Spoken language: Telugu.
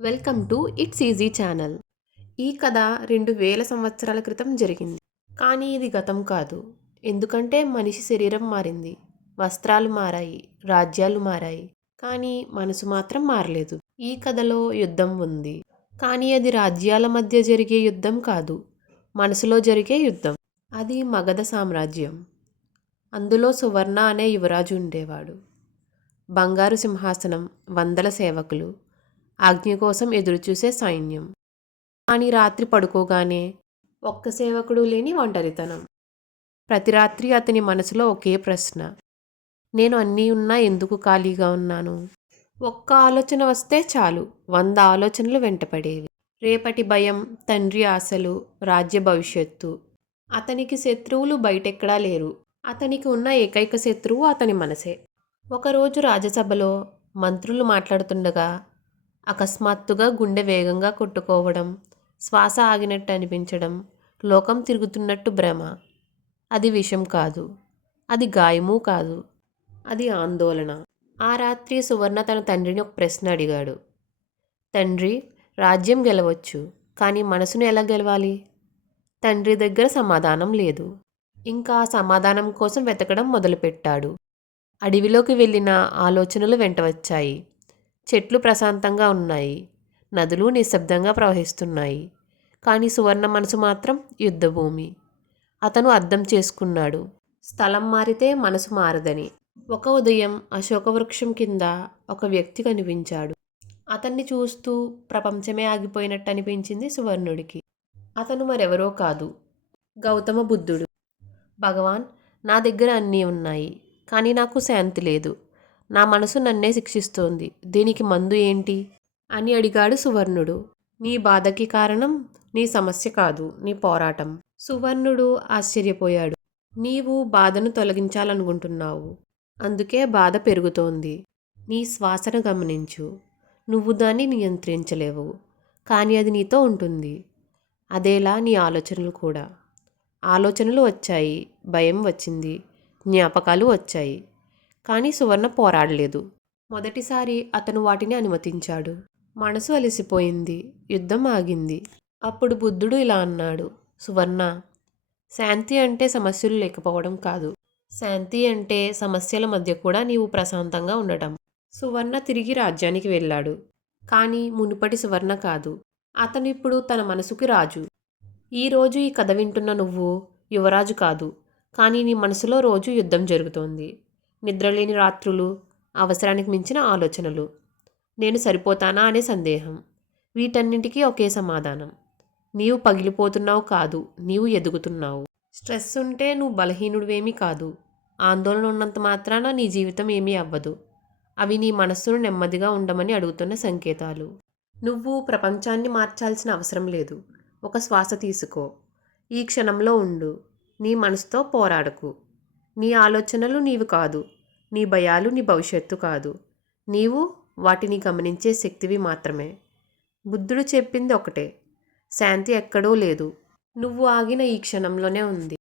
Welcome to it's easy channel. ఈ కథ 2000 సంవత్సరాల క్రితం జరిగింది. కానీ ఇది గతం కాదు. ఎందుకంటే మనిషి శరీరం మారింది, వస్త్రాలు మారాయి, రాజ్యాలు మారాయి. కానీ మనసు మాత్రం మారలేదు. ఈ కథలో యుద్ధం ఉంది. కానీ అది రాజ్యాల మధ్య జరిగే యుద్ధం కాదు, మనసులో జరిగే యుద్ధం. అది మగధ సామ్రాజ్యం. అందులో సువర్ణ అనే యువరాజు ఉండేవాడు. బంగారు సింహాసనం, వందల సేవకులు, ఆజ్ఞ కోసం ఎదురుచూసే సైన్యం. కానీ రాత్రి పడుకోగానే ఒక్క సేవకుడు లేని ఒంటరితనం. ప్రతి రాత్రి అతని మనసులో ఒకే ప్రశ్న: నేను అన్నీ ఉన్నా ఎందుకు ఖాళీగా ఉన్నాను? ఒక్క ఆలోచన వస్తే చాలు 100 ఆలోచనలు వెంటపడేవి. రేపటి భయం, తండ్రి ఆశలు, రాజ్య భవిష్యత్తు. అతనికి శత్రువులు బయటెక్కడా లేరు. అతనికి ఉన్న ఏకైక శత్రువు అతని మనసే. ఒకరోజు రాజ్యసభలో మంత్రులు మాట్లాడుతుండగా అకస్మాత్తుగా గుండె వేగంగా కొట్టుకోవడం, శ్వాస ఆగినట్టు అనిపించడం, లోకం తిరుగుతున్నట్టు భ్రమ. అది విషం కాదు, అది గాయమూ కాదు, అది ఆందోళన. ఆ రాత్రి సువర్ణ తన తండ్రిని ఒక ప్రశ్న అడిగాడు. తండ్రి, రాజ్యం గెలవచ్చు, కానీ మనసును ఎలా గెలవాలి? తండ్రి దగ్గర సమాధానం లేదు. ఇంకా సమాధానం కోసం వెతకడం మొదలుపెట్టాడు. అడవిలోకి వెళ్ళిన ఆలోచనలు వెంట వచ్చాయి. చెట్లు ప్రశాంతంగా ఉన్నాయి, నదులు నిశ్శబ్దంగా ప్రవహిస్తున్నాయి. కానీ సువర్ణ మనసు మాత్రం యుద్ధభూమి. అతను అర్థం చేసుకున్నాడు, స్థలం మారితే మనసు మారదని. ఒక ఉదయం అశోకవృక్షం కింద ఒక వ్యక్తి కనిపించాడు. అతన్ని చూస్తూ ప్రపంచమే ఆగిపోయినట్టు అనిపించింది సువర్ణుడికి. అతను మరెవరో కాదు, గౌతమ బుద్ధుడు. భగవాన్, నా దగ్గర అన్నీ ఉన్నాయి, కానీ నాకు శాంతి లేదు. నా మనసు నన్నే శిక్షిస్తోంది. దీనికి మందు ఏంటి అని అడిగాడు సువర్ణుడు. నీ బాధకి కారణం నీ సమస్య కాదు, నీ పోరాటం. సువర్ణుడు ఆశ్చర్యపోయాడు. నీవు బాధను తొలగించాలనుకుంటున్నావు, అందుకే బాధ పెరుగుతోంది. నీ శ్వాసను గమనించు. నువ్వు దాన్ని నియంత్రించలేవు, కానీ అది నీతో ఉంటుంది. అదేలా నీ ఆలోచనలు కూడా. ఆలోచనలు వచ్చాయి, భయం వచ్చింది, జ్ఞాపకాలు వచ్చాయి. కానీ సువర్ణ పోరాడలేదు. మొదటిసారి అతను వాటిని అనుమతించాడు. మనసు అలసిపోయింది, యుద్ధం ఆగింది. అప్పుడు బుద్ధుడు ఇలా అన్నాడు. సువర్ణ, శాంతి అంటే సమస్యలు లేకపోవడం కాదు. శాంతి అంటే సమస్యల మధ్య కూడా నీవు ప్రశాంతంగా ఉండటం. సువర్ణ తిరిగి రాజ్యానికి వెళ్ళాడు. కానీ మునుపటి సువర్ణ కాదు. అతనిప్పుడు తన మనసుకి రాజు. ఈరోజు ఈ కథ వింటున్న నువ్వు యువరాజు కాదు, కానీ నీ మనసులో రోజు యుద్ధం జరుగుతోంది. నిద్రలేని రాత్రులు, అవసరానికి మించిన ఆలోచనలు, నేను సరిపోతానా అనే సందేహం. వీటన్నింటికీ ఒకే సమాధానం: నీవు పగిలిపోతున్నావు కాదు, నీవు ఎదుగుతున్నావు. స్ట్రెస్ ఉంటే నువ్వు బలహీనుడివేమీ కాదు. ఆందోళన ఉన్నంత మాత్రాన నీ జీవితం ఏమీ అవ్వదు. అవి నీ మనస్సును నెమ్మదిగా ఉండమని అడుగుతున్న సంకేతాలు. నువ్వు ప్రపంచాన్ని మార్చాల్సిన అవసరం లేదు. ఒక శ్వాస తీసుకో, ఈ క్షణంలో ఉండు, నీ మనసుతో పోరాడకు. నీ ఆలోచనలు నీవు కాదు, నీ భయాలు నీ భవిష్యత్తు కాదు. నీవు వాటిని గమనించే శక్తివి మాత్రమే. బుద్ధుడు చెప్పింది ఒకటే: శాంతి ఎక్కడో లేదు, నువ్వు ఆగిన ఈ క్షణంలోనే ఉంది.